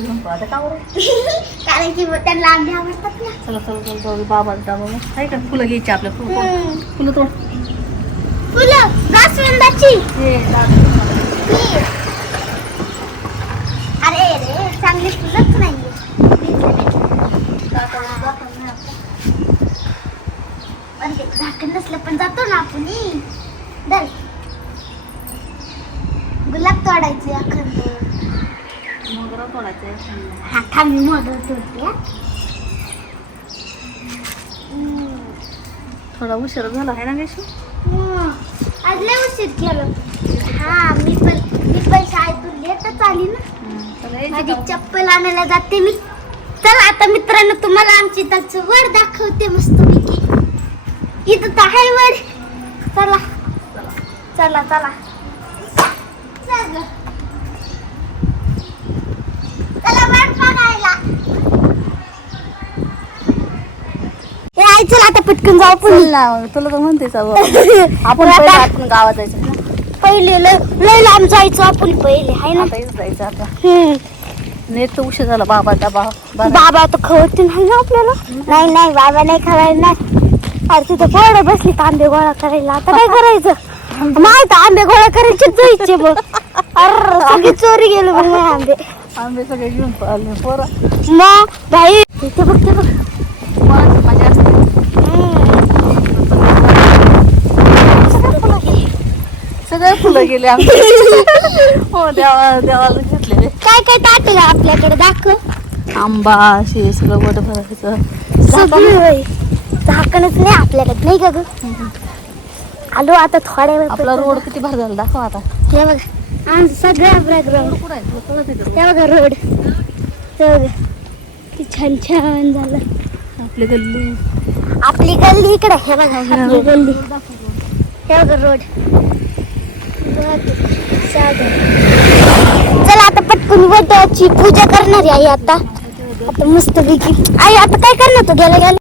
घेऊन का बरं कारण की त्यांना आंबे आवडतात ना. चला चला चला जाऊ बाबा बाबा आहे का? फुलं घ्यायची आपल्या फुलं. फुलं तोड. फुलं जास्वंदाची. अरे रे चांगली फुलंच नाही झाकण नसलं पण जातो ना आपण. गुलाब तोडायचे अखंड. मोगरा तोडायचा. हा थांब मी मोदक तोडते हा. हम्म. थोडा उशीर झाला आहे ना गेशू हम्म. आज लय उशीर केलं हा मी पण मी पण शाळेतून लेटच आली ना? चप्पल आणायला जाते मी चला आता मित्रांनो तुम्हाला आमची त्याचं वर दाखवते मस्त पैकी इथं तर आहे वर चला चला चल ग. चला वर बघायला हे आई पटकन जाऊ पण ना, तुला तर म्हणतेच. आपण पहिलं आपण गावात जायचं ना. पहिले लय लय लांब जायचो आपण पहिले हाय ना? आता जायचं आता. हम्म. नेट तर उशीर झाला बाबा डबा बाबा. आता खवत नाही ना आपल्याला? नाही नाही बाबा नाही खवायला नाही अरे तिथं पोरं बसली आंबे गोळा करायला. आता काय करायचं? माहीत आंबे गोळा करायचे जायचे बघ अरे सगळी चोरी गेलो मग माझे आंबे. आंबे सगळे घेऊन पळाले पोरं. मग भाई इथे बघ ते बघ. सगळे फुलं गेले आमचे. हो देवा देवाला घेतलेले. काय काय ताटलं आपल्याकडे? दाखव. आंबा असे सगळं वड भरायचं. सगळं होय. झाकणच नाही आपल्याकडे नाही का ग? आलो आता थोड्या वेळ आपला रोड किती भार झाला दाखव आता. हे बघ आमचं सगळं बॅकग्राऊंड कुठं आहे? तुला कळत आहे का? हे बघा रोड. हे बघा किती छान छान झालं. आपली गल्ली. आपली गल्ली इकडे हे बघा आपली गल्ली. हे बघा रोड. चला आता पटकन वडाची पूजा करणार आहे आई आता आता मस्त पैकी आई आता काय करणार तू गेला गेला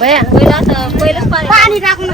पहिलं पाणी टाकून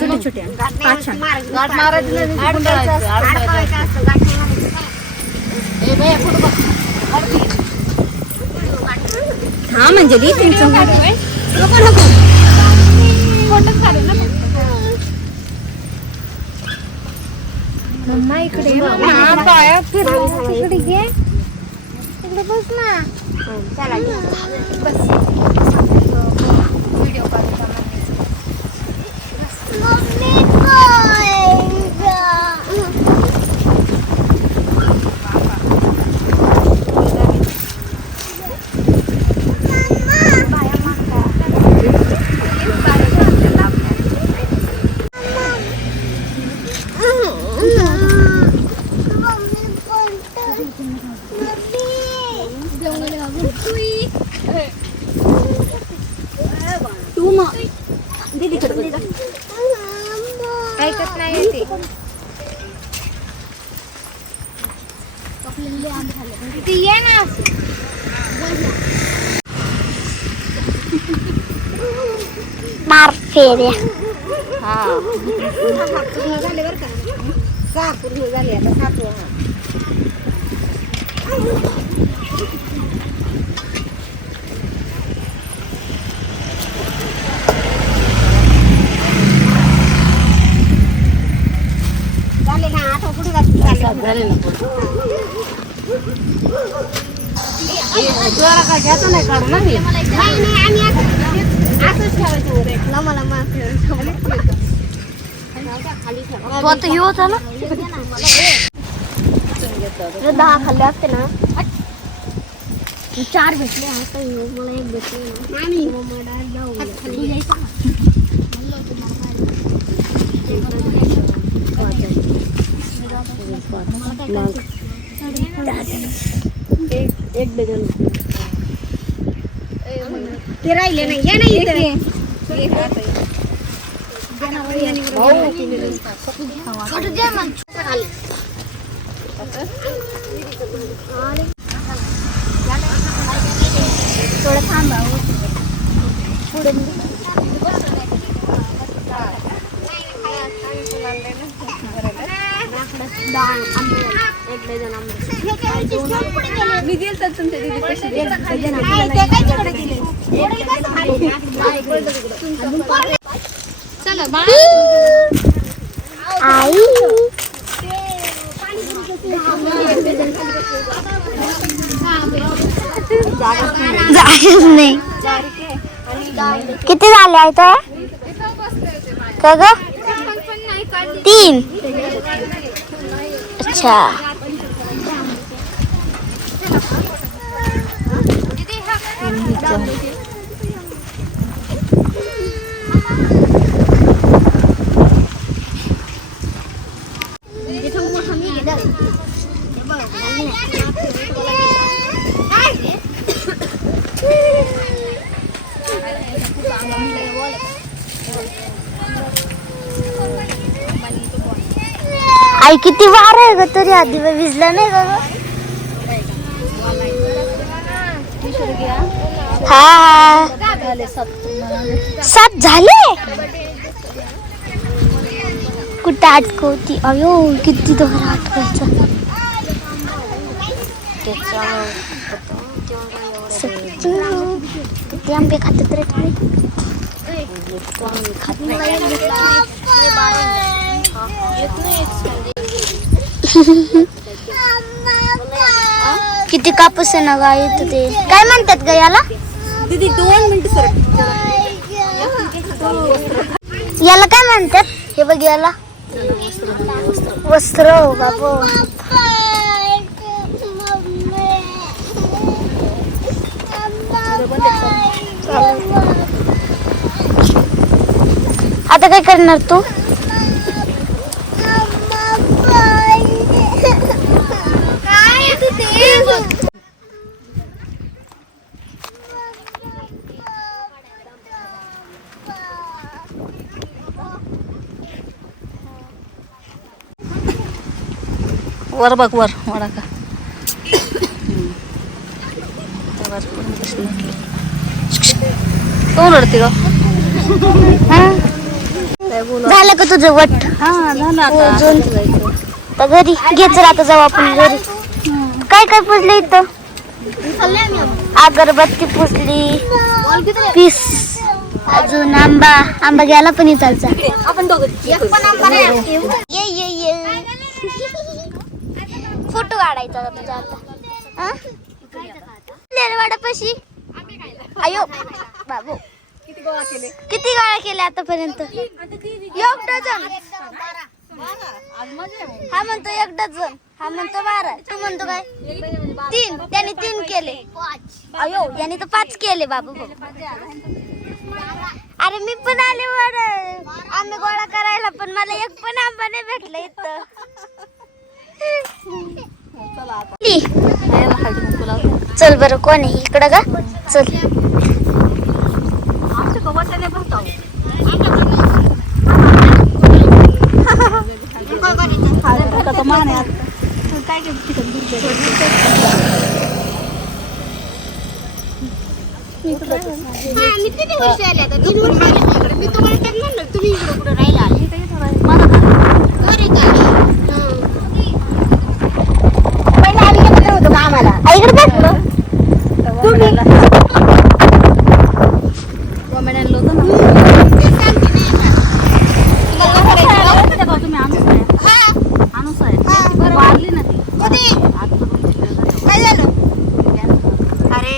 छोटे छोटे गाठ मारायची हा म्हणजे री तुमचं नको नको मम्मा इकडे ये, मम्मा. इकडे घे इकडे बस ना. चला बस व्हिडिओ काढायचा मम्मी तू मग दीदीकडे बघ. ऐकत नाही ते ती ये ना मार फेऱ्या. हा. झाले बरं का? सहा पूर्ण झाले आता सात झाले ना आता कुठे सात झाले ना पण. ए, जोरा काय घ्यायचं नाही काढू ना मी नाही नाही आम्ही असं असंच ठेवायचं मला माफ तो आता हे होता ना दहा खाल्ले असते ना चार भेटले आता मला एक भेटले एक डझन ते राहिले नाही. नाही थोडं थांबा पुढे मी गेल तर तुमच्या दिदी कशी चला आई नाही किती झाले आहे तर? का ग? तीन. અચ્છા. દીદી आई किती वार आहे ग तरी आधी भिजला नाही ग हा. सात झाले? कुठं अटकवती अयो किती दोन अटकायचं किती आंबे खातात रे तुम्ही. खात किती कापूस आहे ना गाय इथं ते काय म्हणतात ग याला? दीदी दोन मिनिट सर याला काय म्हणतात? हे बघ याला. वस्त्र हो बाबू. आता काय करणार तू? वर बघ वर. वडा का कोण रडते ग? झालं का तुझं वट? हा झालं आता. घरी घे चल आता जाऊ आपण घरी. काय काय पुजलं इथं? अगरबत्ती पुसली पीस. अजून आंबा. आंबा घ्यायला पण इथलचा. दोघं. ये ये ये. फोटो काढायचा का तुझा आता. अयो. बाबू. किती गोळा केले किती गाळ्या केल्या आतापर्यंत? एक डझन. हा म्हणतो एक डझन. हा म्हणतो बारा. तू म्हणतो काय? तीन. त्याने तीन केले. अयो याने तर पाच केले बाबू अरे मी पण आले वर. आंबे गोळा करायला पण मला एक पण आंबा नाही भेटला इथं. चल बरं कोण आहे? इकडं का? चल. मान आहे काय करते चिकन बिर्याणी? इकडे बघ कोंबड्याला कोंबड्याला होतं ना तुम्ही आणूच आहे आणूच आहे वारली ना ती आता काय झालं अरे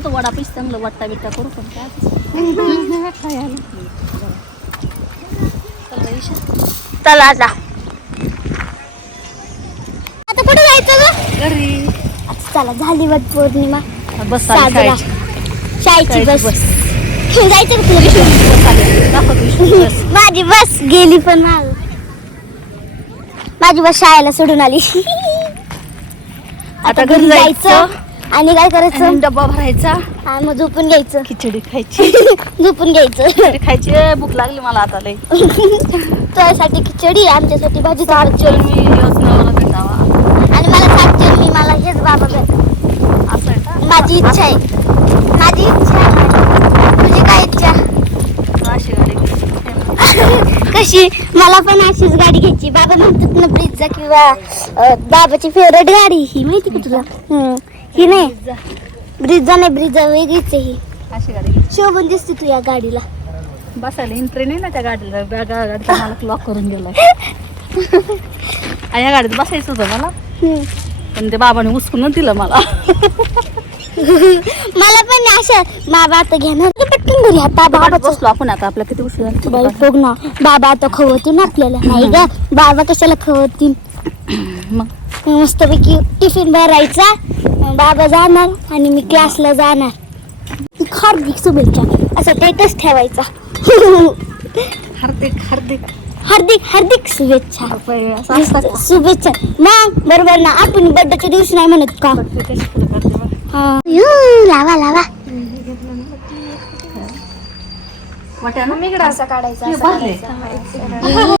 होतं वडा पीस चांगलं वाटता बिट्टा करू पण काय? चल आता आता कुठे जायचं ग? घरी. आता चला झाली वट पौर्णिमा. बस आली साजरा. शाळेची. शाळेची शाळेची बस. बस. जायचं का तुला बस आली. दाखव तू ईशू, बस. माझी बस गेली पण माझी बस शाळेला सोडून आली. आता घरी जायचं. आणि काय करायचं? डब्बा भरायचा. आणि मग झोपून घ्यायचं. खिचडी खायची. झोपून घ्यायचं. खिचडी खायची. भूक लागली मला आता लई. तुझ्यासाठी खिचडी आमच्यासाठी भाजी चल मी योजनावर भेटावा. आणि मला सांगते मी मला हेच बाबा असं आहे का? माझी इच्छा आहे. माझी इच्छा आहे. तुझी काय इच्छा? अशी गाडी. कशी? मला पण अशीच गाडी घ्यायची. बाबा म्हणतात ना ब्रिजचा किंवा बाबाची फेवरेट गाडी ही माहिती का तुला. ही नाही? जा. ब्रिजचा नाही ब्रिजचा वेगळीच आहे ही. अशी गाडी. शोभून दिसते तू या गाडीला. बसायला एंट्री नाही ना त्या गाडीला. गा- गाडीचा लॉक करून गेलाय. आणि या गाडीत बसायचं होतं मला. हम्म. पण ते बाबाने उचकून दिलं मला. मला पण अशा बाबा आता घेणार. की पटकन घरी आता बाबाचं. बसलो आपण आता. आपल्या किती उशीर झाला? बाई बघ ना. बाबा आता खवतील आपल्याला. नाही ग. बाबा कशाला खवतील मग? मस्तपैकी टिफिन भरायचा. बाबा जाणार आणि मी क्लासला जाणार. हार्दिक शुभेच्छा. असं स्टेटस ठेवायचा. हार्दिक हार्दिक. हार्दिक हार्दिक शुभेच्छा. असं? शुभेच्छा. मग बरोबर ना आपण बर्थडेच्या दिवशी नाही म्हणत का. हा. लावा लावा. वाट्या ना? असा काढायचा हे भरले.